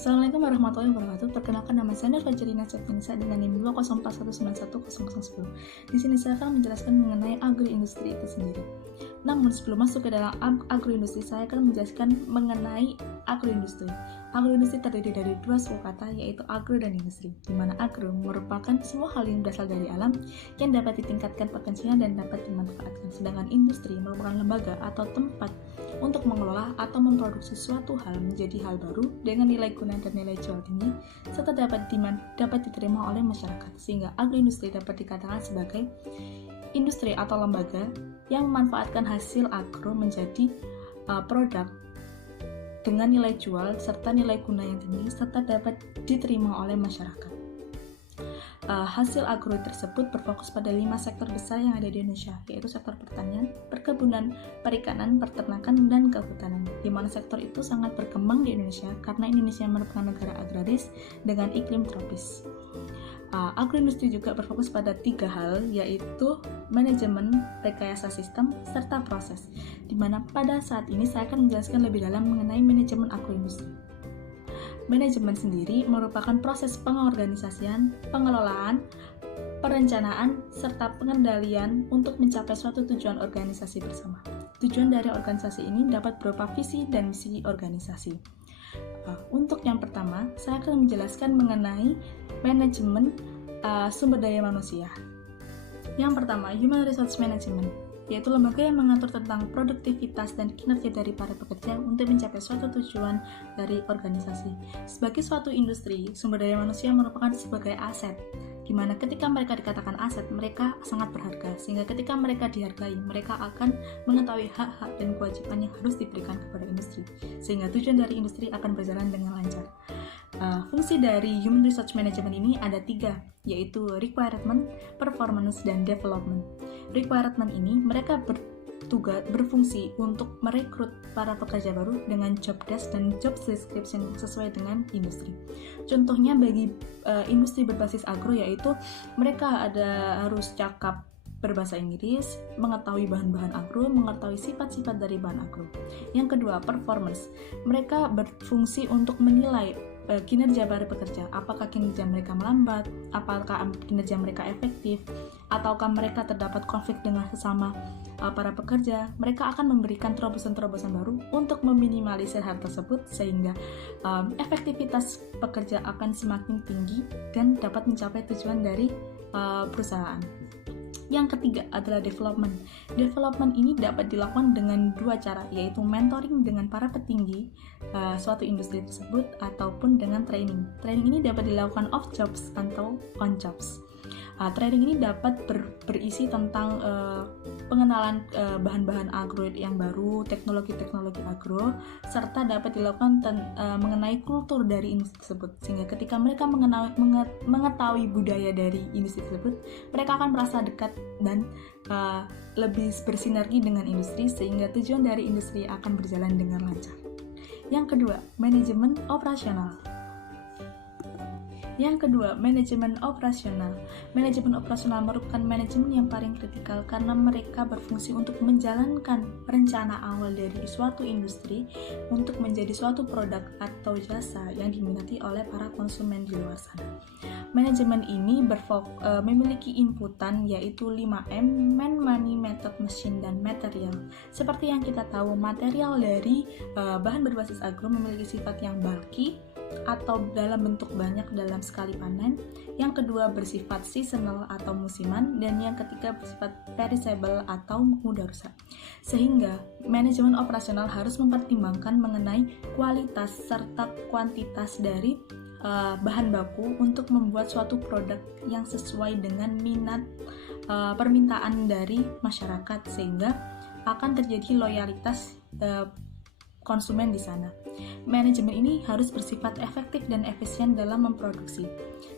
Assalamualaikum warahmatullahi wabarakatuh. Perkenalkan, nama saya Nur Fajrina Septinisa dengan NIM 204191010. Di sini saya akan menjelaskan mengenai agroindustri itu sendiri. Namun sebelum masuk ke dalam agroindustri, saya akan menjelaskan mengenai agroindustri. Agroindustri terdiri dari dua suku kata, yaitu agro dan industri, di mana agro merupakan semua hal yang berasal dari alam yang dapat ditingkatkan potensinya dan dapat dimanfaatkan, sedangkan industri merupakan lembaga atau tempat untuk mengelola atau memproduksi suatu hal menjadi hal baru dengan nilai guna dan nilai jual tinggi, serta dapat diterima oleh masyarakat, sehingga agroindustri dapat dikatakan sebagai industri atau lembaga yang memanfaatkan hasil agro menjadi produk dengan nilai jual serta nilai guna yang tinggi, serta dapat diterima oleh masyarakat. Hasil agro tersebut berfokus pada 5 sektor besar yang ada di Indonesia, yaitu sektor pertanian, perkebunan, perikanan, peternakan, dan kehutanan. Di mana sektor itu sangat berkembang di Indonesia karena Indonesia merupakan negara agraris dengan iklim tropis. Agroindustri juga berfokus pada 3 hal, yaitu manajemen, rekayasa sistem, serta proses. Di mana pada saat ini saya akan menjelaskan lebih dalam mengenai manajemen agroindustri. Manajemen sendiri merupakan proses pengorganisasian, pengelolaan, perencanaan, serta pengendalian untuk mencapai suatu tujuan organisasi bersama. Tujuan dari organisasi ini dapat berupa visi dan misi organisasi. Untuk yang pertama, saya akan menjelaskan mengenai manajemen sumber daya manusia. Yang pertama, Human Resource Management, yaitu lembaga yang mengatur tentang produktivitas dan kinerja dari para pekerja untuk mencapai suatu tujuan dari organisasi. Sebagai suatu industri, sumber daya manusia merupakan sebagai aset, di mana ketika mereka dikatakan aset, mereka sangat berharga, sehingga ketika mereka dihargai, mereka akan mengetahui hak-hak dan kewajiban yang harus diberikan kepada industri, sehingga tujuan dari industri akan berjalan dengan lancar. Fungsi dari Human Resource Management ini ada 3, yaitu requirement, performance, dan development. Requirement ini mereka berfungsi untuk merekrut para pekerja baru dengan job desk dan job description sesuai dengan industri. Contohnya bagi industri berbasis agro, yaitu mereka harus cakap berbahasa Inggris, mengetahui bahan-bahan agro, mengetahui sifat-sifat dari bahan agro. Yang kedua, performance. Mereka berfungsi untuk menilai kinerja para pekerja, apakah kinerja mereka melambat, apakah kinerja mereka efektif, ataukah mereka terdapat konflik dengan sesama para pekerja. Mereka akan memberikan terobosan-terobosan baru untuk meminimalisir hal tersebut, sehingga efektivitas pekerja akan semakin tinggi dan dapat mencapai tujuan dari perusahaan. Yang ketiga adalah development. Development ini dapat dilakukan dengan 2 cara, yaitu mentoring dengan para petinggi suatu industri tersebut ataupun dengan training. Training ini dapat dilakukan off jobs atau on jobs. Training ini dapat berisi tentang pengenalan bahan-bahan agro yang baru, teknologi-teknologi agro, serta dapat dilakukan mengenai kultur dari industri tersebut, sehingga ketika mereka mengetahui budaya dari industri tersebut, mereka akan merasa dekat dan lebih bersinergi dengan industri, sehingga tujuan dari industri akan berjalan dengan lancar. Yang kedua, manajemen operasional. Manajemen operasional. Manajemen operasional merupakan manajemen yang paling kritikal karena mereka berfungsi untuk menjalankan rencana awal dari suatu industri untuk menjadi suatu produk atau jasa yang diminati oleh para konsumen di luar sana. Manajemen ini memiliki inputan, yaitu 5M: man, money, method, machine, dan material. Seperti yang kita tahu, material dari bahan berbasis agro memiliki sifat yang bulky atau dalam bentuk banyak dalam sekali panen. Yang kedua bersifat seasonal atau musiman, dan yang ketiga bersifat perishable atau mudah rusak. Sehingga manajemen operasional harus mempertimbangkan mengenai kualitas serta kuantitas dari bahan baku untuk membuat suatu produk yang sesuai dengan minat permintaan dari masyarakat, sehingga akan terjadi loyalitas konsumen di sana. Manajemen ini harus bersifat efektif dan efisien dalam memproduksi,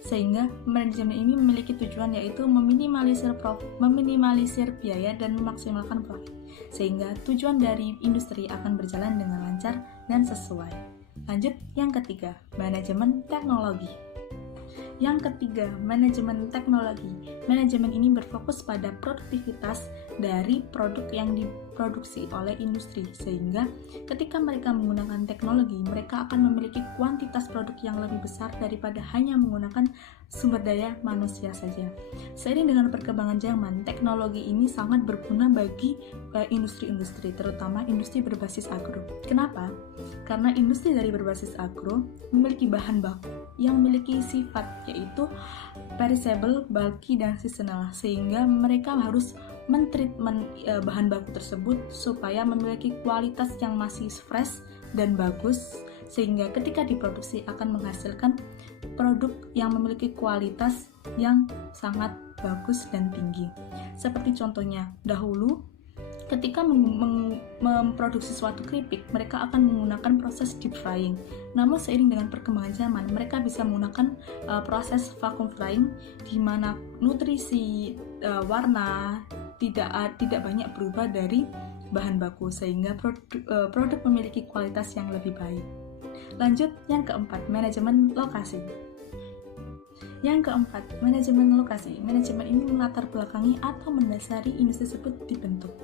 sehingga manajemen ini memiliki tujuan, yaitu meminimalisir biaya dan memaksimalkan profit, sehingga tujuan dari industri akan berjalan dengan lancar dan sesuai. Lanjut, yang ketiga, manajemen teknologi. Yang ketiga, manajemen teknologi. Manajemen ini berfokus pada produktivitas dari produk yang diproduksi oleh industri, sehingga ketika mereka menggunakan teknologi, mereka akan memiliki kuantitas produk yang lebih besar daripada hanya menggunakan sumber daya manusia saja. Seiring dengan perkembangan zaman, teknologi ini sangat berguna bagi industri-industri, terutama industri berbasis agro. Kenapa? Karena industri dari berbasis agro memiliki bahan baku yang memiliki sifat yaitu perishable, bulky, dan seasonal, sehingga mereka harus mentreatment bahan baku tersebut supaya memiliki kualitas yang masih fresh dan bagus, sehingga ketika diproduksi akan menghasilkan produk yang memiliki kualitas yang sangat bagus dan tinggi. Seperti contohnya, dahulu ketika memproduksi suatu keripik, mereka akan menggunakan proses deep frying. Namun seiring dengan perkembangan zaman, mereka bisa menggunakan proses vacuum frying, di mana nutrisi, warna tidak banyak berubah dari bahan baku, sehingga produk memiliki kualitas yang lebih baik. Lanjut, yang keempat, manajemen lokasi. Yang keempat, manajemen lokasi. Manajemen ini melatar belakangi atau mendasari industri tersebut dibentuk.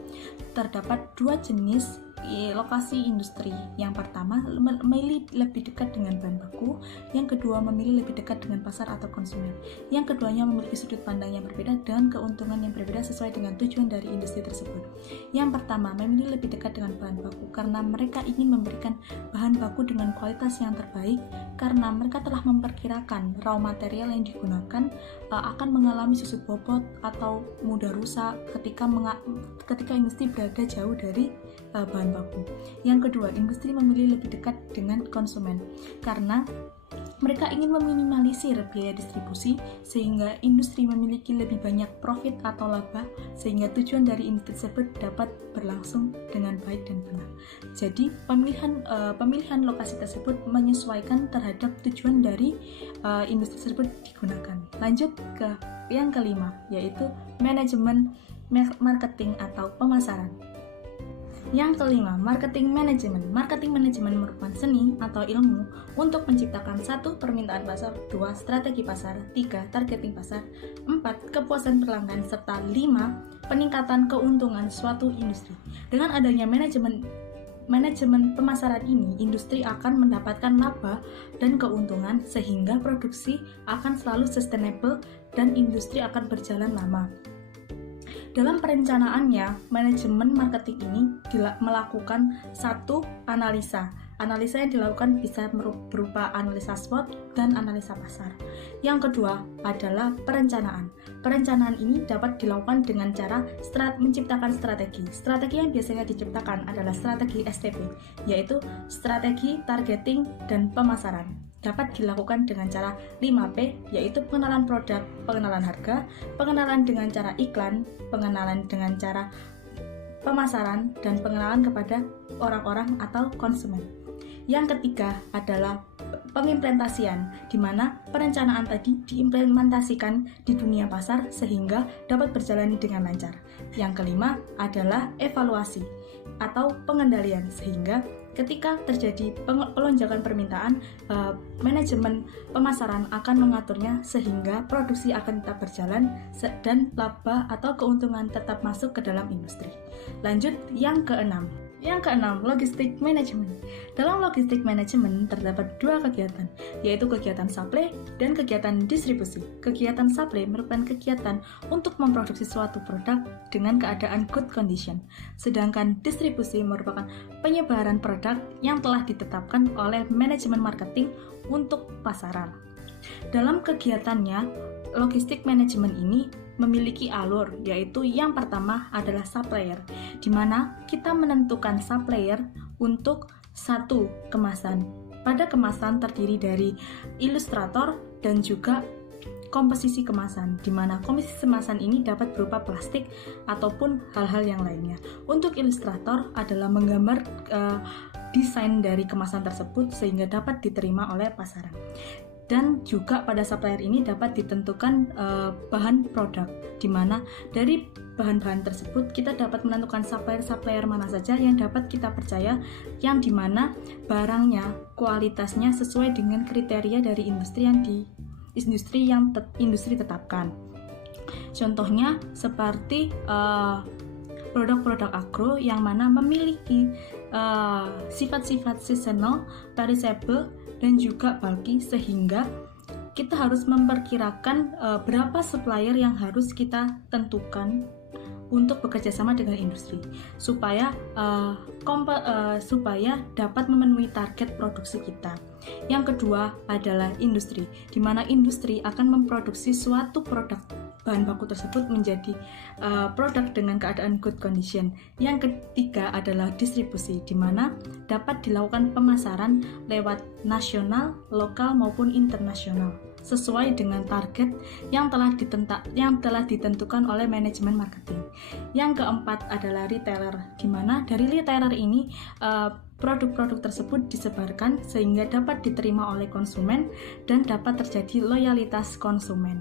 Terdapat dua jenis lokasi industri. Yang pertama, memilih lebih dekat dengan bahan baku. Yang kedua, memilih lebih dekat dengan pasar atau konsumen. Yang keduanya memiliki sudut pandang yang berbeda dan keuntungan yang berbeda sesuai dengan tujuan dari industri tersebut. Yang pertama, memilih lebih dekat dengan bahan baku karena mereka ingin memberikan bahan baku dengan kualitas yang terbaik, karena mereka telah memperkirakan raw material yang digunakan akan mengalami susut bobot atau mudah rusak ketika industri berada jauh dari bahan baku. Yang kedua, industri memilih lebih dekat dengan konsumen karena mereka ingin meminimalisir biaya distribusi sehingga industri memiliki lebih banyak profit atau laba, sehingga tujuan dari industri tersebut dapat berlangsung dengan baik dan benar. Jadi pemilihan lokasi tersebut menyesuaikan terhadap tujuan dari industri tersebut digunakan. Lanjut ke yang kelima, yaitu manajemen marketing atau pemasaran. Yang kelima, marketing management. Marketing management merupakan seni atau ilmu untuk menciptakan 1. Permintaan pasar, 2. Strategi pasar, 3. Targeting pasar, 4. Kepuasan pelanggan, serta 5. Peningkatan keuntungan suatu industri. Dengan adanya manajemen pemasaran ini, industri akan mendapatkan laba dan keuntungan sehingga produksi akan selalu sustainable dan industri akan berjalan lama. Dalam perencanaannya, manajemen marketing ini melakukan satu analisa. Analisa yang dilakukan bisa berupa analisa SWOT dan analisa pasar. Yang kedua adalah perencanaan. Perencanaan ini dapat dilakukan dengan cara menciptakan strategi. Strategi yang biasanya diciptakan adalah strategi STP, yaitu strategi targeting dan pemasaran. Dapat dilakukan dengan cara 5P, yaitu pengenalan produk, pengenalan harga, pengenalan dengan cara iklan, pengenalan dengan cara pemasaran, dan pengenalan kepada orang-orang atau konsumen. Yang ketiga adalah pengimplementasian, di mana perencanaan tadi diimplementasikan di dunia pasar sehingga dapat berjalan dengan lancar. Yang kelima adalah evaluasi atau pengendalian, sehingga ketika terjadi pelonjakan permintaan, manajemen pemasaran akan mengaturnya sehingga produksi akan tetap berjalan dan laba atau keuntungan tetap masuk ke dalam industri. Lanjut, yang keenam. Yang keenam, logistik manajemen. Dalam logistik manajemen terdapat dua kegiatan, yaitu kegiatan supply dan kegiatan distribusi. Kegiatan supply merupakan kegiatan untuk memproduksi suatu produk dengan keadaan good condition, sedangkan distribusi merupakan penyebaran produk yang telah ditetapkan oleh manajemen marketing untuk pasaran. Dalam kegiatannya, logistik manajemen ini memiliki alur, yaitu yang pertama adalah supplier, di mana kita menentukan supplier untuk satu kemasan. Pada kemasan terdiri dari ilustrator dan juga komposisi kemasan, di mana komposisi kemasan ini dapat berupa plastik ataupun hal-hal yang lainnya. Untuk ilustrator adalah menggambar desain dari kemasan tersebut sehingga dapat diterima oleh pasaran. Dan juga pada supplier ini dapat ditentukan bahan produk, di mana dari bahan-bahan tersebut kita dapat menentukan supplier-supplier mana saja yang dapat kita percaya, yang dimana barangnya, kualitasnya sesuai dengan kriteria dari industri yang industri tetapkan. Contohnya seperti produk-produk agro yang mana memiliki sifat-sifat seasonal, perishable, dan juga bulky, sehingga kita harus memperkirakan berapa supplier yang harus kita tentukan untuk bekerja sama dengan industri supaya dapat memenuhi target produksi kita. Yang kedua adalah industri, di mana industri akan memproduksi suatu produk bahan baku tersebut menjadi produk dengan keadaan good condition. Yang ketiga adalah distribusi, di mana dapat dilakukan pemasaran lewat nasional, lokal maupun internasional sesuai dengan target yang telah ditentukan oleh manajemen marketing. Yang keempat adalah retailer, di mana dari retailer ini produk-produk tersebut disebarkan sehingga dapat diterima oleh konsumen dan dapat terjadi loyalitas konsumen.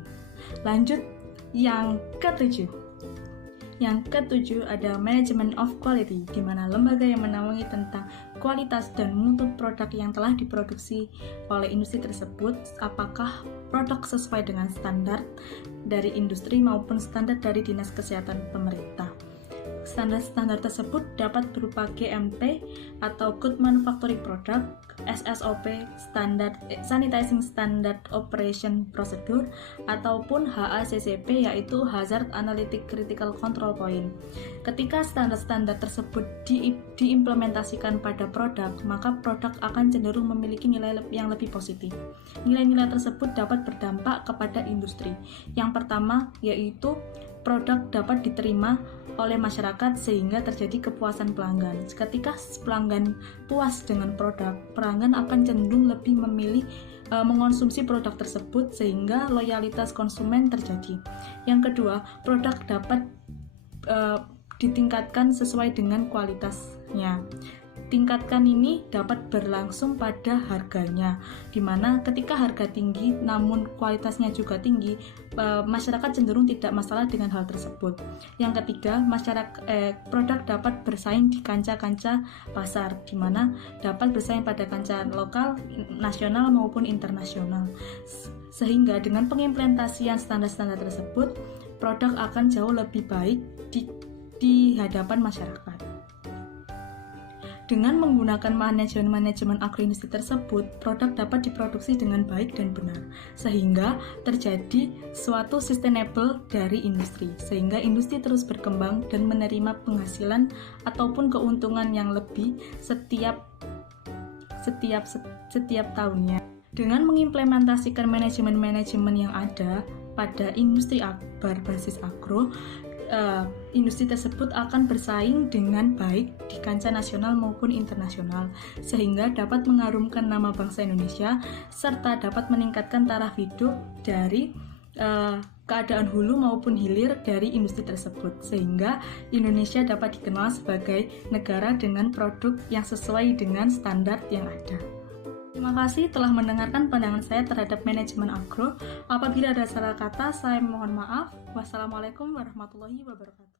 Lanjut yang ketujuh. Yang ketujuh ada Management of Quality, di mana lembaga yang menaungi tentang kualitas dan mutu produk yang telah diproduksi oleh industri tersebut, apakah produk sesuai dengan standar dari industri maupun standar dari Dinas Kesehatan pemerintah. Standar-standar tersebut dapat berupa GMP atau Good Manufacturing Product, SSOP, Standard Sanitizing Standard Operation Procedure, ataupun HACCP, yaitu Hazard Analytic Critical Control Point. Ketika standar-standar tersebut diimplementasikan pada produk, maka produk akan cenderung memiliki nilai yang lebih positif. Nilai-nilai tersebut dapat berdampak kepada industri. Yang pertama yaitu produk dapat diterima oleh masyarakat sehingga terjadi kepuasan pelanggan. Ketika pelanggan puas dengan produk, pelanggan akan cenderung lebih memilih mengonsumsi produk tersebut sehingga loyalitas konsumen terjadi. Yang kedua, produk dapat ditingkatkan sesuai dengan kualitasnya. Tingkatkan ini dapat berlangsung pada harganya, di mana ketika harga tinggi namun kualitasnya juga tinggi, masyarakat cenderung tidak masalah dengan hal tersebut. Yang ketiga, produk dapat bersaing di kancah-kancah pasar, di mana dapat bersaing pada kancah lokal, nasional maupun internasional. Sehingga dengan pengimplementasian standar-standar tersebut, produk akan jauh lebih baik di hadapan masyarakat. Dengan menggunakan manajemen agroindustri tersebut, produk dapat diproduksi dengan baik dan benar, sehingga terjadi suatu sustainable dari industri, sehingga industri terus berkembang dan menerima penghasilan ataupun keuntungan yang lebih setiap tahunnya. Dengan mengimplementasikan manajemen yang ada pada industri berbasis agro, industri tersebut akan bersaing dengan baik di kancah nasional maupun internasional, sehingga dapat mengharumkan nama bangsa Indonesia serta dapat meningkatkan taraf hidup dari keadaan hulu maupun hilir dari industri tersebut, sehingga Indonesia dapat dikenal sebagai negara dengan produk yang sesuai dengan standar yang ada. Terima kasih telah mendengarkan pandangan saya terhadap manajemen agro. Apabila ada salah kata, saya mohon maaf. Wassalamualaikum warahmatullahi wabarakatuh.